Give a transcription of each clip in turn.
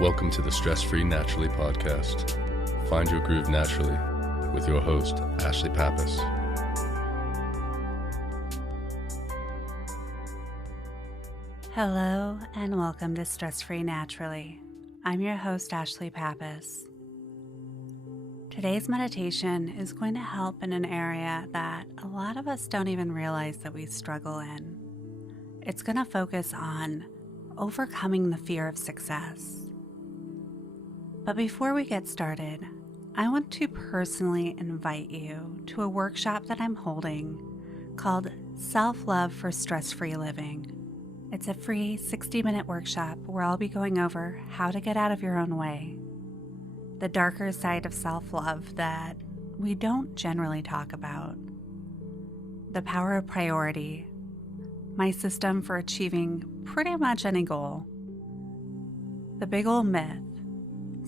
Welcome to the Stress Free Naturally podcast. Find your groove naturally with your host, Ashlie Pappas. Hello and welcome to Stress Free Naturally. I'm your host, Ashlie Pappas. Today's meditation is going to help in an area that a lot of us don't even realize that we struggle in. It's going to focus on overcoming the fear of success. But before we get started, I want to personally invite you to a workshop that I'm holding called Self-Love for Stress-Free Living. It's a free 60-minute workshop where I'll be going over how to get out of your own way, the darker side of self-love that we don't generally talk about, the power of priority, my system for achieving pretty much any goal, the big old myth,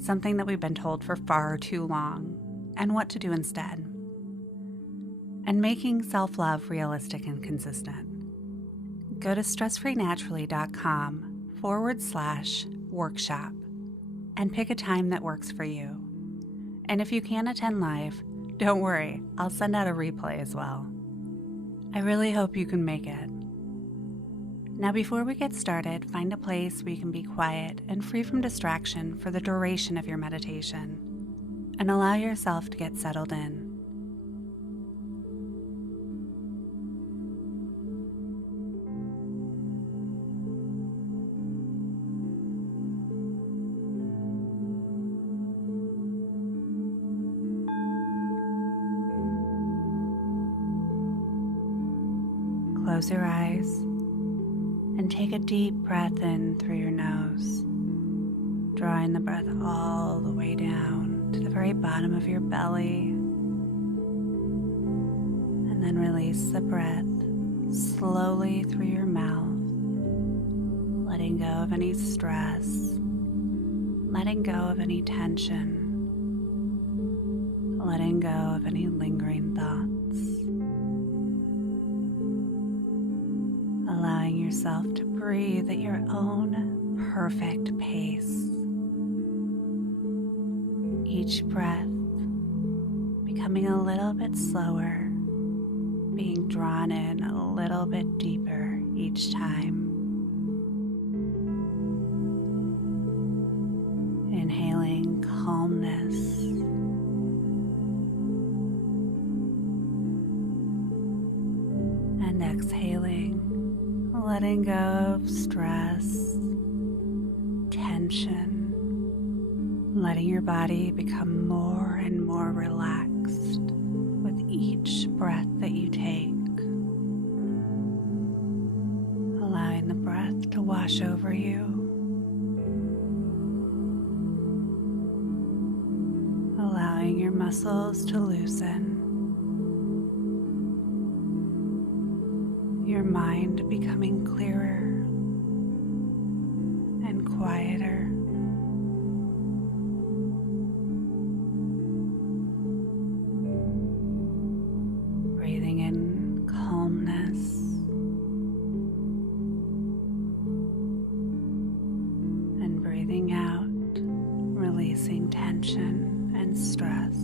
something that we've been told for far too long, and what to do instead, and making self-love realistic and consistent. Go to stressfreenaturally.com/workshop and pick a time that works for you. And if you can't attend live, don't worry, I'll send out a replay as well. I really hope you can make it. Now, before we get started, find a place where you can be quiet and free from distraction for the duration of your meditation, and allow yourself to get settled in. Close your eyes and take a deep breath in through your nose, drawing the breath all the way down to the very bottom of your belly, and then release the breath slowly through your mouth, letting go of any stress, letting go of any tension, letting go of any lingering thoughts. Allowing yourself to breathe at your own perfect pace. Each breath becoming a little bit slower, being drawn in a little bit deeper each time. Inhaling calmness. And exhaling, letting go of stress, tension, letting your body become more and more relaxed with each breath that you take, allowing the breath to wash over you, allowing your muscles to loosen, your mind becoming clearer and quieter. Breathing in calmness and breathing out, releasing tension and stress.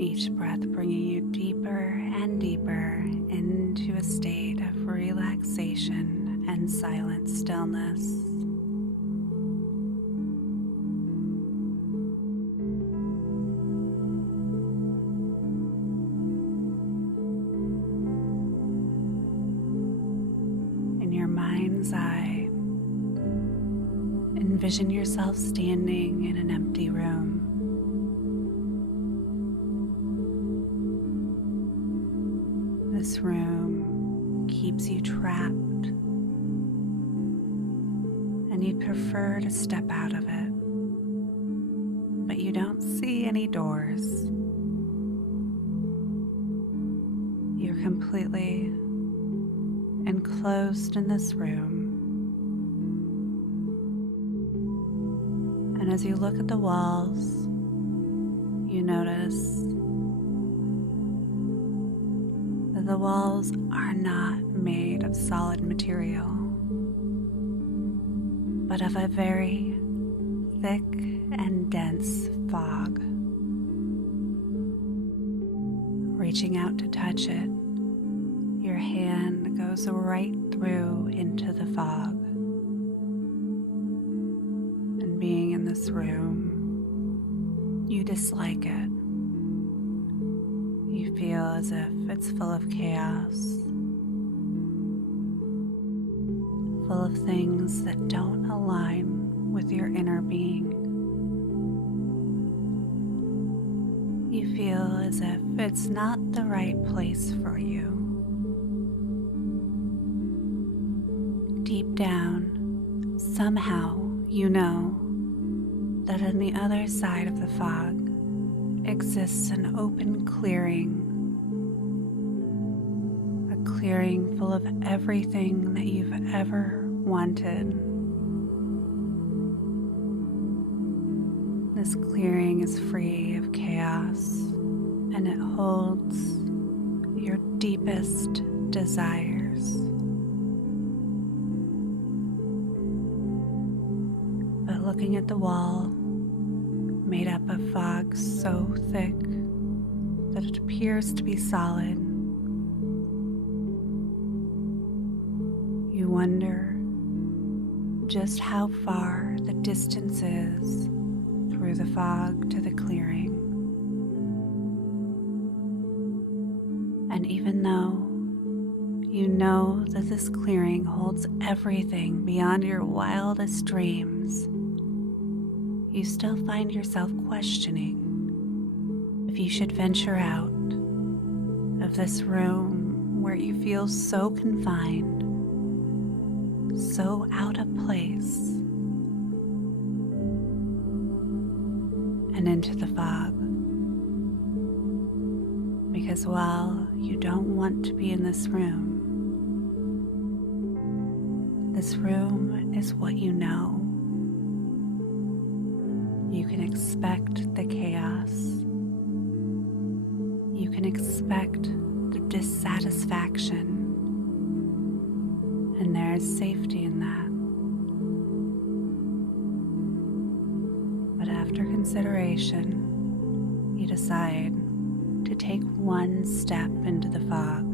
Each breath bringing you deeper and deeper into a state of relaxation and silent stillness. In your mind's eye, envision yourself standing in an empty room. This room keeps you trapped, and you'd prefer to step out of it, but you don't see any doors. You're completely enclosed in this room, and as you look at the walls, you notice that the walls are not made of solid material. but of a very thick and dense fog. Reaching out to touch it, your hand goes right through into the fog. And being in this room, you dislike it. You feel as if it's full of chaos, full of things that don't align with your inner being. You feel as if it's not the right place for you. Deep down, somehow you know that on the other side of the fog exists an open clearing. A clearing full of everything that you've ever wanted. This clearing is free of chaos, and it holds your deepest desires. But looking at the wall, made up of fog so thick that it appears to be solid, you wonder just how far the distance is through the fog to the clearing. And even though you know that this clearing holds everything beyond your wildest dreams, you still find yourself questioning if you should venture out of this room where you feel so confined, so out of place, and into the fog. Because while you don't want to be in this room is what you know. You can expect the chaos. You can expect the dissatisfaction. And there is safety in that. But after consideration, you decide to take one step into the fog,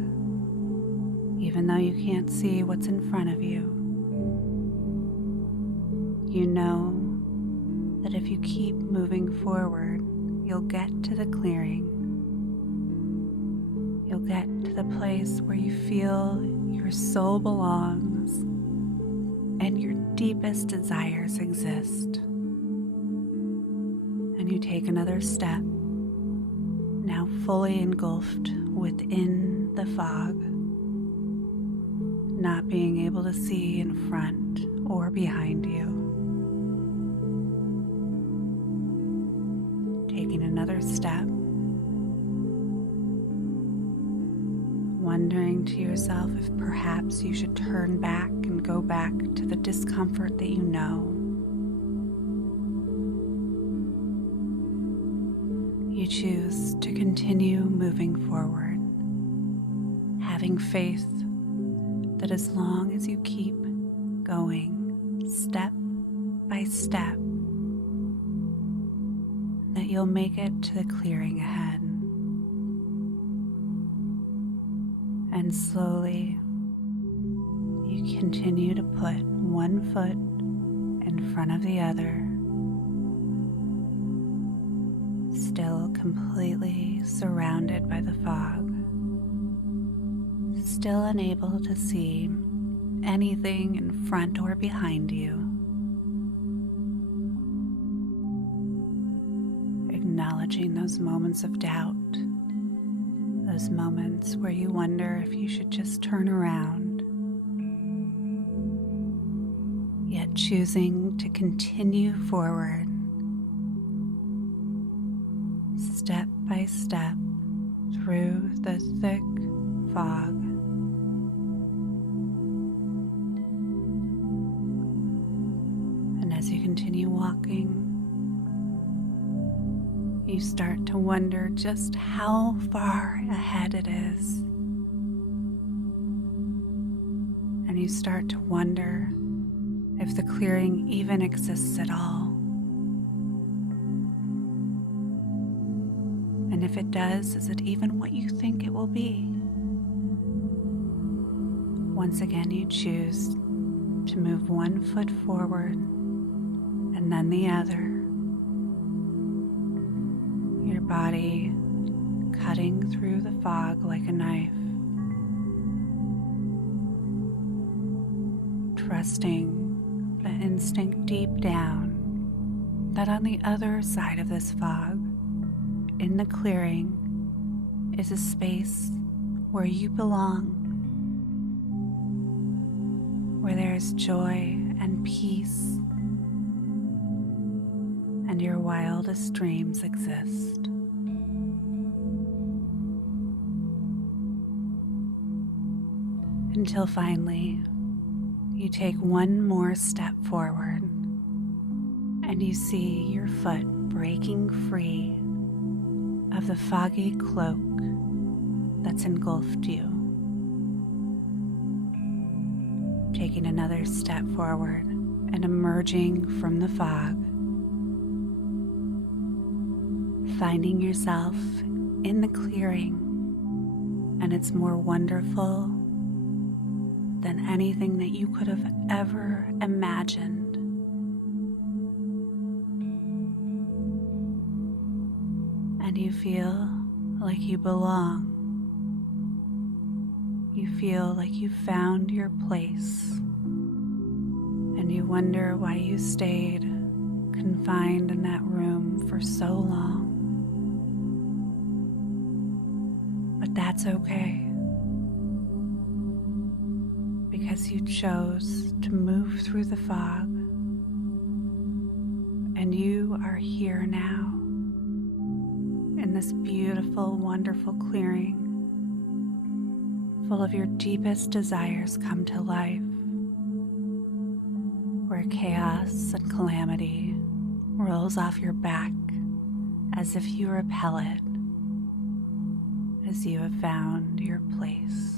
even though you can't see what's in front of you. You know that if you keep moving forward, you'll get to the clearing. You'll get to the place where you feel your soul belongs and your deepest desires exist. And you take another step, now fully engulfed within the fog, not being able to see in front or behind you. Taking another step, wondering to yourself if perhaps you should turn back and go back to the discomfort that you know. You choose to continue moving forward, having faith that as long as you keep going step by step, that you'll make it to the clearing ahead. And slowly, you continue to put one foot in front of the other, still completely surrounded by the fog, still unable to see anything in front or behind you. Acknowledging those moments of doubt, those moments where you wonder if you should just turn around, yet choosing to continue forward, step by step through the thick fog. And as you continue walking, you start to wonder just how far ahead it is. And you start to wonder if the clearing even exists at all. And if it does, is it even what you think it will be? Once again, you choose to move one foot forward and then the other. Your body cutting through the fog like a knife. Trusting the instinct deep down that on the other side of this fog, in the clearing, is a space where you belong, where there is joy and peace, and your wildest dreams exist. Until finally, you take one more step forward and you see your foot breaking free of the foggy cloak that's engulfed you. Taking another step forward and emerging from the fog, finding yourself in the clearing, and it's more wonderful than anything that you could have ever imagined. And you feel like you belong. You feel like you found your place. And you wonder why you stayed confined in that room for so long. But that's okay. Because you chose to move through the fog, and you are here now in this beautiful, wonderful clearing full of your deepest desires come to life, where chaos and calamity rolls off your back as if you were a pellet, as you have found your place.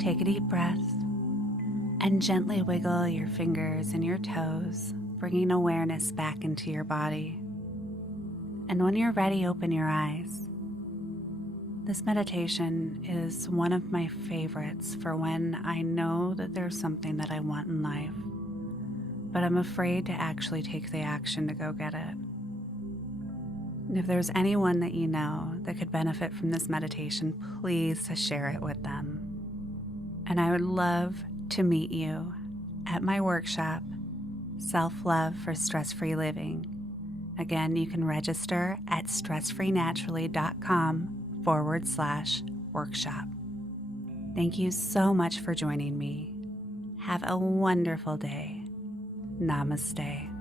Take a deep breath and gently wiggle your fingers and your toes, bringing awareness back into your body. And when you're ready, open your eyes. This meditation is one of my favorites for when I know that there's something that I want in life, but I'm afraid to actually take the action to go get it. And if there's anyone that you know that could benefit from this meditation, please share it with them. And I would love to meet you at my workshop, Self-Love for Stress-Free Living. Again, you can register at stressfreenaturally.com/workshop. Thank you so much for joining me. Have a wonderful day. Namaste.